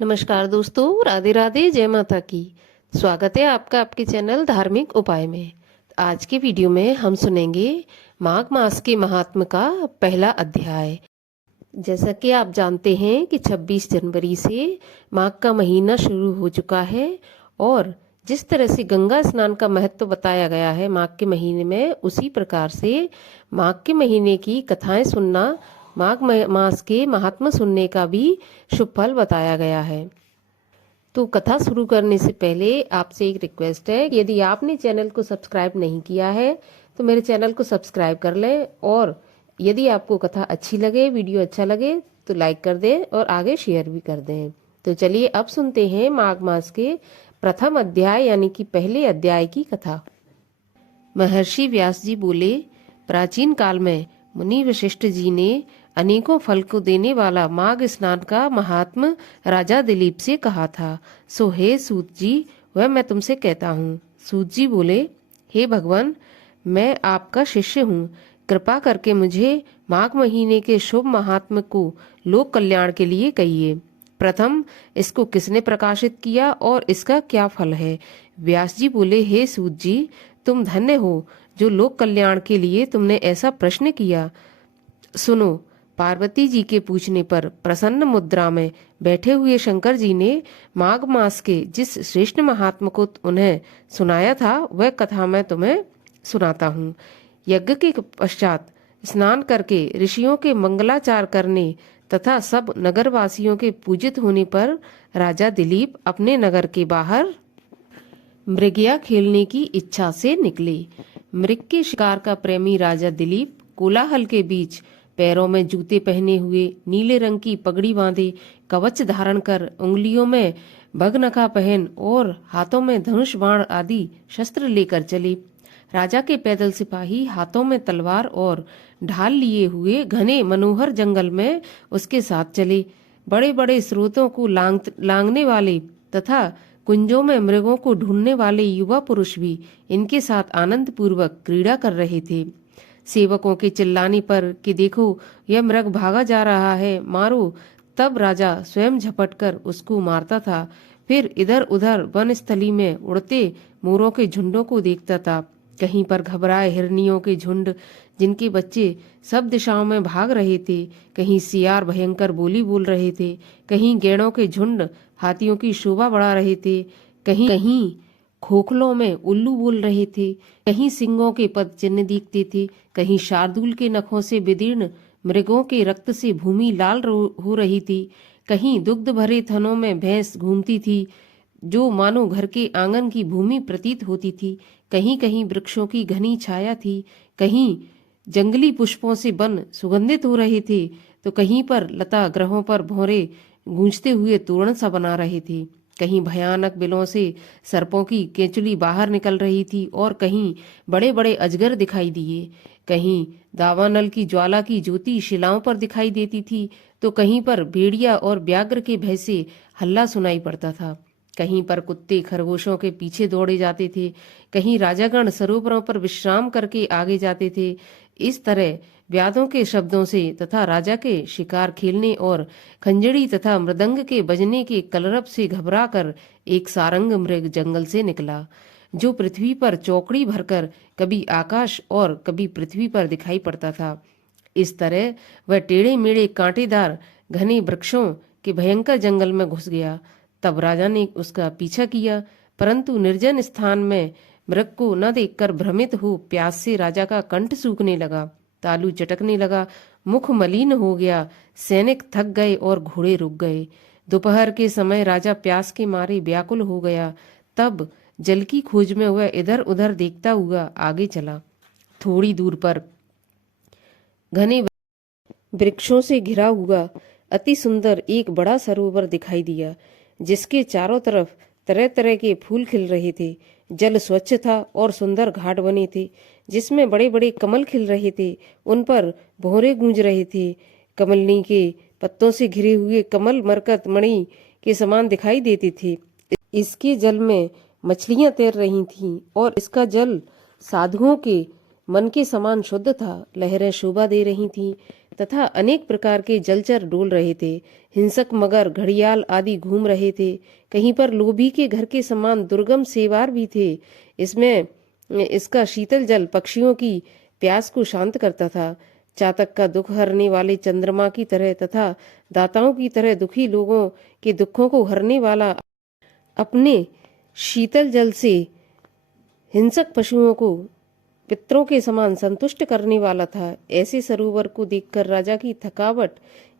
नमस्कार दोस्तों, राधे राधे, जय माता की। स्वागत है आपका आपके चैनल धार्मिक उपाय में। आज के वीडियो में हम सुनेंगे माघ मास के महात्म का पहला अध्याय। जैसा कि आप जानते हैं कि 26 जनवरी से माघ का महीना शुरू हो चुका है और जिस तरह से गंगा स्नान का महत्व बताया गया है माघ के महीने में, उसी प्रकार से माघ के महीने की कथाएं सुनना, माघ मास के महात्म सुनने का भी शुभ फल बताया गया है। तो कथा शुरू करने से पहले आपसे एक रिक्वेस्ट है, यदि आपने चैनल को सब्सक्राइब नहीं किया है तो मेरे चैनल को सब्सक्राइब कर लें, और यदि आपको कथा अच्छी लगे, वीडियो अच्छा लगे तो लाइक कर दें और आगे शेयर भी कर दें। तो चलिए अब सुनते हैं माघ मास के प्रथम अध्याय यानी कि पहले अध्याय की कथा। महर्षि व्यास जी बोले, प्राचीन काल में मुनि वशिष्ठ जी ने अनेकों फल को देने वाला माघ स्नान का महात्म राजा दिलीप से कहा था। सो हे सूत जी, वह मैं तुमसे कहता हूँ। सूत जी बोले, हे भगवान, मैं आपका शिष्य हूँ, कृपा करके मुझे माघ महीने के शुभ महात्म को लोक कल्याण के लिए कहिए। प्रथम, इसको किसने प्रकाशित किया और इसका क्या फल है? व्यास जी बोले, हे सूत जी, तुम धन्य हो जो लोक कल्याण के लिए तुमने ऐसा प्रश्न किया। सुनो, पार्वती जी के पूछने पर प्रसन्न मुद्रा में बैठे हुए शंकर जी ने माघ मास के जिस श्रेष्ठ महात्मा को उन्हें सुनाया था, वह कथा मैं तुम्हें सुनाता हूँ। यज्ञ के पश्चात स्नान करके ऋषियों के मंगलाचार करने तथा सब नगरवासियों के पूजित होने पर राजा दिलीप अपने नगर के बाहर मृगया खेलने की इच्छा से निकले। मृग के शिकार का प्रेमी राजा दिलीप कोलाहल के बीच पैरों में जूते पहने हुए, नीले रंग की पगड़ी बांधे, कवच धारण कर, उंगलियों में भगनखा पहन और हाथों में धनुष बाण आदि शस्त्र लेकर चले। राजा के पैदल सिपाही हाथों में तलवार और ढाल लिए हुए घने मनोहर जंगल में उसके साथ चले। बड़े बड़े स्रोतों को लांगने वाले तथा कुंजों में मृगों को ढूंढने वाले युवा पुरुष भी इनके साथ आनंद पूर्वक क्रीड़ा कर रहे थे। सेवकों के चिल्लाने पर कि देखो, यह मृग भागा जा रहा है, मारो, तब राजा स्वयं झपटकर उसको मारता था। फिर इधर उधर वन स्थली में उड़ते मोरों के झुंडों को देखता था। कहीं पर घबराए हिरनियों के झुंड, जिनके बच्चे सब दिशाओं में भाग रहे थे। कहीं सियार भयंकर बोली बोल रहे थे। कहीं गैंडों के झुंड हाथियों की शोभा बढ़ा रहे थे। कहीं कहीं खोखलों में उल्लू बोल रहे थे। कहीं सिंगों के पद चिन्ह दिखते थे। कहीं शार्दूल के नखों से विदीर्ण मृगों के रक्त से भूमि लाल हो रही थी। कहीं दुग्ध भरे थनों में भैंस घूमती थी, जो मानो घर के आंगन की भूमि प्रतीत होती थी। कहीं कहीं वृक्षों की घनी छाया थी। कहीं जंगली पुष्पों से वन सुगंधित हो रहे थे, तो कहीं पर लता ग्रहों पर भौरे गूंजते हुए तोरण सा बना रहे थे। कहीं भयानक बिलों से सर्पों की केंचुली बाहर निकल रही थी और कहीं बड़े बड़े अजगर दिखाई दिए। कहीं दावानल की ज्वाला की ज्योति शिलाओं पर दिखाई देती थी, तो कहीं पर भेड़िया और व्याघ्र के भय से हल्ला सुनाई पड़ता था। कहीं पर कुत्ते खरगोशों के पीछे दौड़े जाते थे। कहीं राजागण सरोवरों पर विश्राम करके आगे जाते थे। इस तरह व्याधों के शब्दों से तथा राजा के शिकार खेलने और खंजड़ी तथा मृदंग के बजने के कलरव से घबराकर एक सारंग मृग जंगल से निकला, जो पृथ्वी पर चौकड़ी भरकर कभी आकाश और कभी पृथ्वी पर दिखाई पड़ता था। इस तरह वह टेढ़े मेढ़े कांटेदार घने वृक्षों के भयंकर जंगल में घुस गया। तब राजा ने उसका पीछा किया, परंतु निर्जन स्थान में मृग को न देखकर भ्रमित हो प्यास से राजा का कंठ सूखने लगा, तालू चटकने लगा, मुख मलिन हो गया, सैनिक थक गए और घोड़े रुक गए। दोपहर के समय राजा प्यास के मारे व्याकुल हो गया। तब जल की खोज में वह इधर उधर देखता हुआ आगे चला। थोड़ी दूर पर घने वृक्षों से घिरा हुआ अति सुंदर एक बड़ा सरोवर दिखाई दिया, जिसके चारों तरफ तरह तरह के फूल खिल रहे थे। जल स्वच्छ था और सुंदर घाट बने थे, जिसमें बड़े बड़े कमल खिल रहे थे। उन पर भौरे गूंज रहे थे। कमलनी के पत्तों से घिरे हुए कमल मरकत मणि के समान दिखाई देते थे। इसके जल में मछलियां तैर रही थीं और इसका जल साधुओं के मन के समान शुद्ध था। लहरें शोभा दे रही थीं तथा अनेक प्रकार के जलचर डोल रहे थे। हिंसक मगर, घड़ियाल आदि घूम रहे थे। कहीं पर लोभी के घर के समान दुर्गम सेवार भी थे। इसमें इसका शीतल जल पक्षियों की प्यास को शांत करता था। चातक का दुख हरने वाले चंद्रमा की तरह तथा दाताओं की तरह दुखी लोगों के दुखों को हरने वाला अपने शीतल जल से हिंसक पशुओं को पितरों के समान संतुष्ट करने वाला था। ऐसे सरोवर को देखकर राजा की थकावट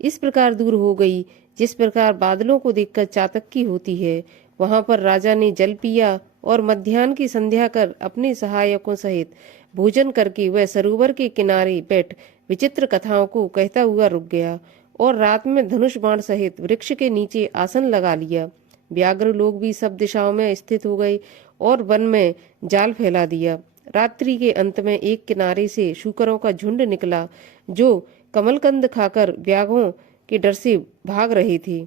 इस प्रकार दूर हो गई जिस प्रकार बादलों को देखकर चातक की होती है। वहां पर राजा ने जल पिया और मध्याह्न की संध्या कर अपने सहायकों सहित भोजन करके वह सरोवर के किनारे बैठ विचित्र कथाओं को कहता हुआ रुक गया और रात में धनुष बाण सहित वृक्ष के नीचे आसन लगा लिया। व्याघ्र लोग भी सब दिशाओं में स्थित हो गए और वन में जाल फैला दिया। रात्रि के अंत में एक किनारे से शूकरों का झुंड निकला जो कमलकंद खाकर व्याघ्रों के डर से भाग रहे थे।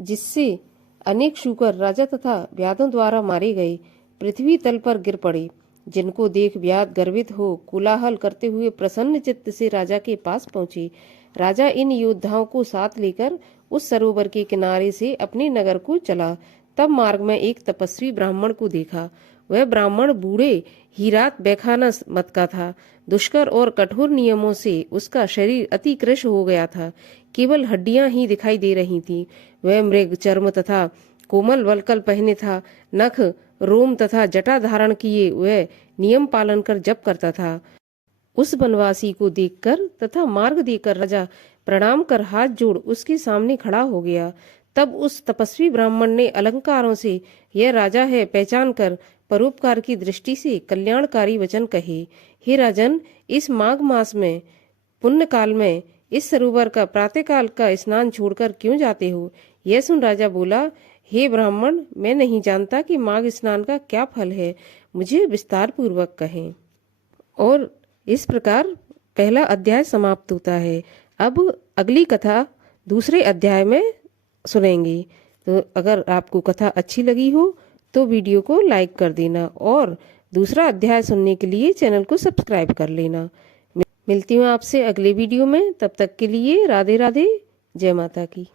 जिससे अनेक शूकर राजा तथा व्याधों द्वारा मारे गए पृथ्वी तल पर गिर पड़े, जिनको देख व्याध गर्वित हो कोलाहल करते हुए प्रसन्न चित्त से राजा के पास पहुंचे। राजा इन योद्धाओं को साथ लेकर उस सरोवर के किनारे से अपने नगर को चला। तब मार्ग में एक तपस्वी ब्राह्मण को देखा। वह ब्राह्मण बूढ़े हीरात बैखानस मत का था। दुष्कर और कठोर नियमों से उसका शरीर अति कृश हो गया था। केवल हड्डियां ही दिखाई दे रही थीं। वह मृग चर्म तथा कोमल वल्कल पहने था। नख, रोम तथा जटा धारण किए वह नियम पालन कर जप करता था। उस वनवासी को देखकर तथा मार्ग देकर राजा प्रणाम कर हाथ जोड़ उसके सामने खड़ा हो गया। तब उस तपस्वी ब्राह्मण ने अलंकारों से यह राजा है पहचान कर परोपकार की दृष्टि से कल्याणकारी वचन कहे। हे राजन, इस माघ मास में पुण्य काल में इस सरोवर का प्रातःकाल का स्नान छोड़कर क्यों जाते हो? यह सुन राजा बोला, हे ब्राह्मण, मैं नहीं जानता कि माघ स्नान का क्या फल है, मुझे विस्तार पूर्वक कहें। और इस प्रकार पहला अध्याय समाप्त होता है। अब अगली कथा दूसरे अध्याय में सुनेंगे। तो अगर आपको कथा अच्छी लगी हो तो वीडियो को लाइक कर देना और दूसरा अध्याय सुनने के लिए चैनल को सब्सक्राइब कर लेना। मिलती हूँ आपसे अगले वीडियो में, तब तक के लिए राधे राधे, जय माता की।